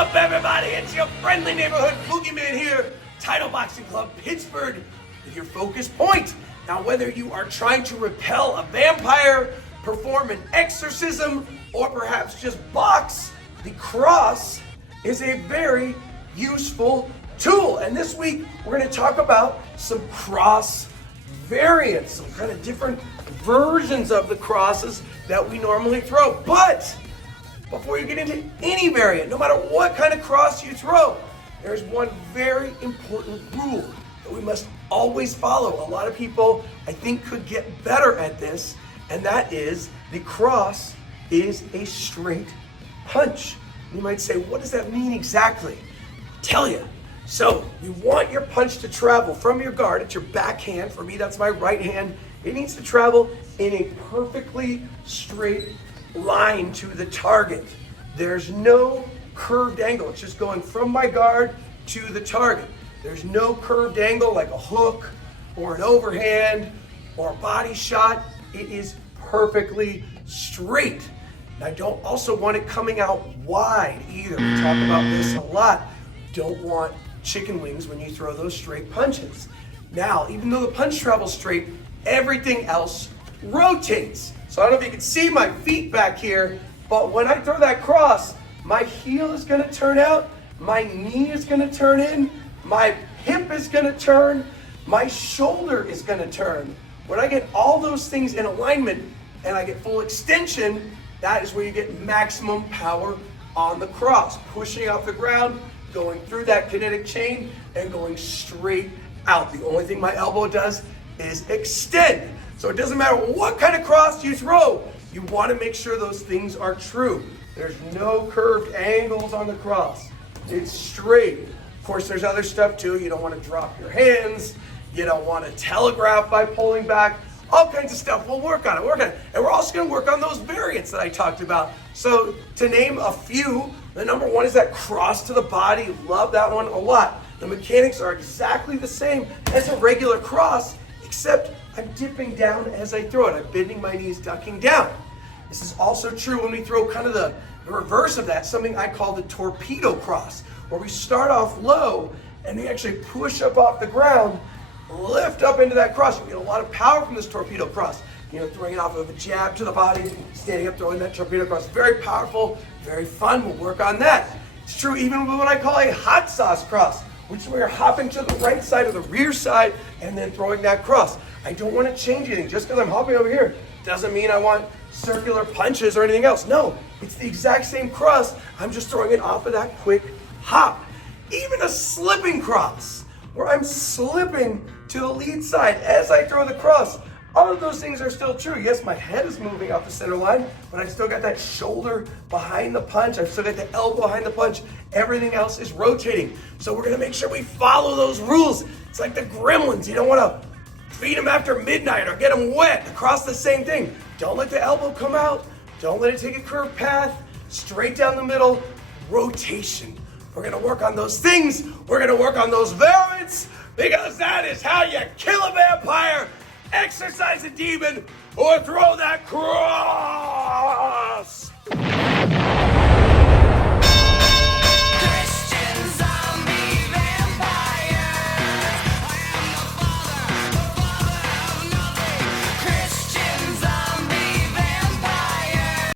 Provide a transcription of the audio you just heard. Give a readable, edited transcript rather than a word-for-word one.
up, everybody? It's your friendly neighborhood boogeyman here, Title Boxing Club Pittsburgh, with your focus point. Now, whether you are trying to repel a vampire, perform an exorcism, or perhaps just box, the cross is a very useful tool. And this week, we're going to talk about some cross variants, some kind of different versions of the crosses that we normally throw. But before you get into any variant, no matter what kind of cross you throw, there's one very important rule that we must always follow. A lot of people, I think, could get better at this, and that is the cross is a straight punch. You might say, what does that mean exactly? I'll tell you. So you want your punch to travel from your guard, it's your backhand. For me, that's my right hand. It needs to travel in a perfectly straight line to the target. There's no curved angle. It's just going from my guard to the target. There's no curved angle like a hook or an overhand or a body shot. It is perfectly straight. And I don't also want it coming out wide either. We talk about this a lot. Don't want chicken wings when you throw those straight punches. Now, even though the punch travels straight, everything else rotates. So I don't know if you can see my feet back here, but when I throw that cross, my heel is going to turn out, my knee is going to turn in, my hip is going to turn, my shoulder is going to turn. When I get all those things in alignment and I get full extension, that is where you get maximum power on the cross, pushing off the ground, going through that kinetic chain, and going straight out. The only thing my elbow does is extend. So it doesn't matter what kind of cross you throw, you want to make sure those things are true. There's no curved angles on the cross. It's straight. Of course, there's other stuff too. You don't want to drop your hands. You don't want to telegraph by pulling back. All kinds of stuff. We'll work on it. And we're also going to work on those variants that I talked about. So to name a few, the number one is that cross to the body. Love that one a lot. The mechanics are exactly the same as a regular cross, except I'm dipping down as I throw it. I'm bending my knees, ducking down. This is also true when we throw kind of the reverse of that, something I call the torpedo cross, where we start off low and we actually push up off the ground, lift up into that cross. You get a lot of power from this torpedo cross. You know, throwing it off of a jab to the body, standing up, throwing that torpedo cross. Very powerful, very fun. We'll work on that. It's true even with what I call a hot sauce cross, which is where you're hopping to the right side or the rear side and then throwing that cross. I don't want to change anything. Just because I'm hopping over here doesn't mean I want circular punches or anything else. No, it's the exact same cross. I'm just throwing it off of that quick hop. Even a slipping cross, where I'm slipping to the lead side as I throw the cross. All of those things are still true. Yes, my head is moving off the center line, but I still got that shoulder behind the punch. I've still got the elbow behind the punch. Everything else is rotating. So we're going to make sure we follow those rules. It's like the Gremlins. You don't want to feed them after midnight or get them wet. Across the same thing. Don't let the elbow come out. Don't let it take a curved path. Straight down the middle. Rotation. We're going to work on those things. We're going to work on those variants, because that is how you kill a vampire, exorcise a demon, or throw that cross.